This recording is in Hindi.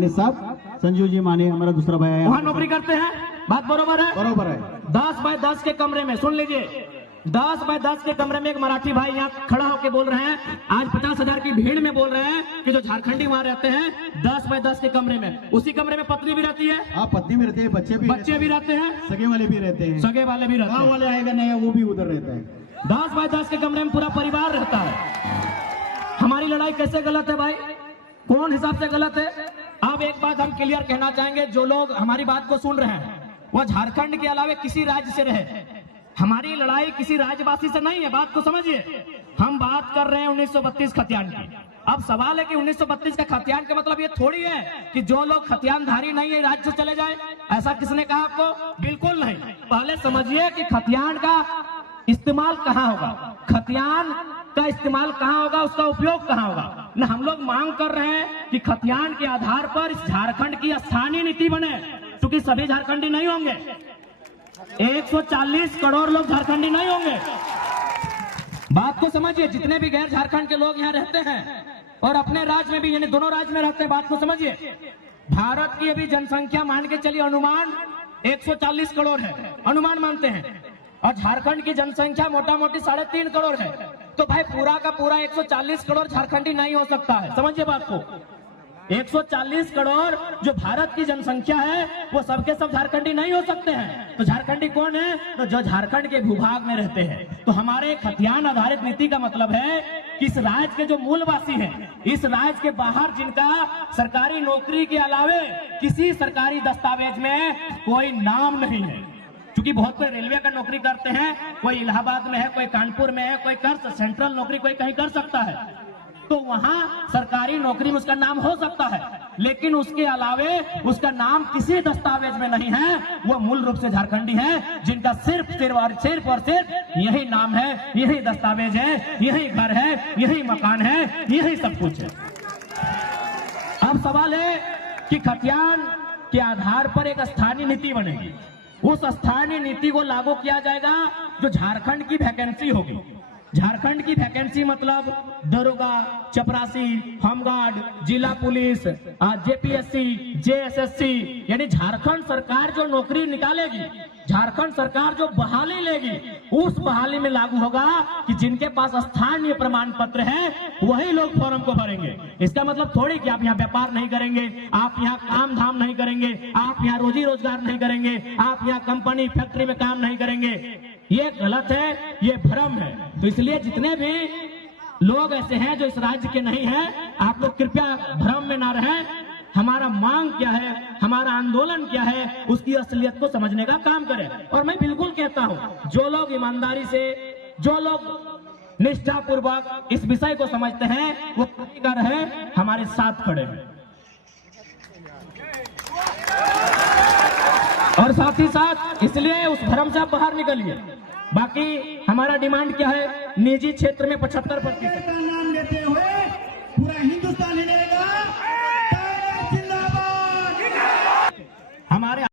माने साहब, संजीव जी माने हमारा दूसरा भाई है, वहाँ नौकरी करते हैं। बात बरोबर है? बरोबर है। 10 बाय 10 के कमरे में, सुन लीजिए, 10 बाय 10 के कमरे में एक मराठी भाई यहाँ खड़ा होकर बोल रहे हैं, आज 50,000 की भीड़ में बोल रहे हैं कि जो झारखंडी वहाँ रहते हैं 10 बाय 10 के कमरे में, उसी कमरे में पत्नी भी रहती है। हाँ, पत्नी भी रहते हैं, बच्चे भी रहते हैं, सगे वाले भी रहते हैं, सगे वाले भी रहते हैं, वाले आएगा नहीं वो भी उधर रहता है। 10 बाय 10 के कमरे में पूरा परिवार रहता है। हमारी लड़ाई कैसे गलत है भाई? कौन हिसाब से गलत है? अब एक बात हम क्लियर कहना चाहेंगे, जो लोग हमारी बात को सुन रहे हैं वह झारखंड के अलावा किसी राज्य से रहे, हमारी लड़ाई किसी राज्यवासी से नहीं है, बात को समझिए। हम बात कर रहे हैं 1932 खतियान की। अब सवाल है कि 1932 का खतियान का मतलब ये थोड़ी है कि जो लोग खतियानधारी नहीं है राज्य से चले जाए, ऐसा किसने कहा आपको? बिल्कुल नहीं। पहले समझिए कि खतियान का इस्तेमाल कहाँ होगा, खतियान का इस्तेमाल कहाँ होगा, उसका उपयोग कहाँ होगा। न हम लोग मांग कर रहे हैं कि खतियान के आधार पर इस झारखंड की स्थानीय नीति बने, क्योंकि सभी झारखंडी नहीं होंगे, 140 करोड़ लोग झारखंडी नहीं होंगे। बात को समझिए, जितने भी गैर झारखंड के लोग यहाँ रहते हैं और अपने राज्य में भी, यानी दोनों राज्य में रहते हैं, बात को समझिए। भारत की अभी जनसंख्या मान के चलिए अनुमान 140 करोड़ है, अनुमान मानते हैं, और झारखंड की जनसंख्या मोटा मोटी 3.5 करोड़ है। तो भाई पूरा का पूरा 140 करोड़ झारखंडी नहीं हो सकता है, समझिए बात को। 140 करोड़ जो भारत की जनसंख्या है वो सबके सब झारखंडी नहीं हो सकते हैं। तो झारखंडी कौन है? तो जो झारखंड के भूभाग में रहते हैं। तो हमारे खतियान आधारित नीति का मतलब है कि इस राज्य के जो मूलवासी हैं, इस राज्य के बाहर जिनका सरकारी नौकरी के अलावे किसी सरकारी दस्तावेज में कोई नाम नहीं है, क्योंकि बहुत कोई रेलवे का नौकरी करते हैं, कोई इलाहाबाद में है, कोई कानपुर में है, कोई कर सेंट्रल नौकरी कोई कहीं कर सकता है, तो वहां सरकारी नौकरी में उसका नाम हो सकता है, लेकिन उसके अलावे उसका नाम किसी दस्तावेज में नहीं है। वो मूल रूप से झारखंडी है, जिनका सिर्फ और सिर्फ यही नाम है, यही दस्तावेज है, यही घर है, यही मकान है, यही सब कुछ है। अब सवाल है कि खतियान के आधार पर एक स्थानीय नीति बनेगी, उस स्थानीय नीति को लागू किया जाएगा जो झारखंड की वैकेंसी होगी। झारखंड की वैकेंसी मतलब दरोगा, चपरासी, होमगार्ड, जिला पुलिस, जेपीएससी, जेएसएससी, यानी झारखंड सरकार जो नौकरी निकालेगी, झारखंड सरकार जो बहाली लेगी, उस बहाली में लागू होगा कि जिनके पास स्थानीय प्रमाण पत्र है वही लोग फॉर्म को भरेंगे। इसका मतलब थोड़ी कि आप यहाँ व्यापार नहीं करेंगे, आप यहाँ काम धाम नहीं करेंगे, आप यहाँ रोजी रोजगार नहीं करेंगे, आप यहाँ कंपनी फैक्ट्री में काम नहीं करेंगे। ये गलत है, ये भ्रम है। तो इसलिए जितने भी लोग ऐसे हैं जो इस राज्य के नहीं हैं, आप लोग कृपया भ्रम में ना रहें। हमारा मांग क्या है, हमारा आंदोलन क्या है, उसकी असलियत को समझने का काम करें। और मैं बिल्कुल कहता हूं, जो लोग ईमानदारी से, जो लोग निष्ठापूर्वक इस विषय को समझते हैं, वो कर रहे हमारे साथ खड़े हैं। और साथ ही साथ इसलिए उस भ्रम से आप बाहर निकलिए। बाकी हमारा डिमांड क्या है? निजी क्षेत्र में 75% नाम लेते हुए पूरा हिंदू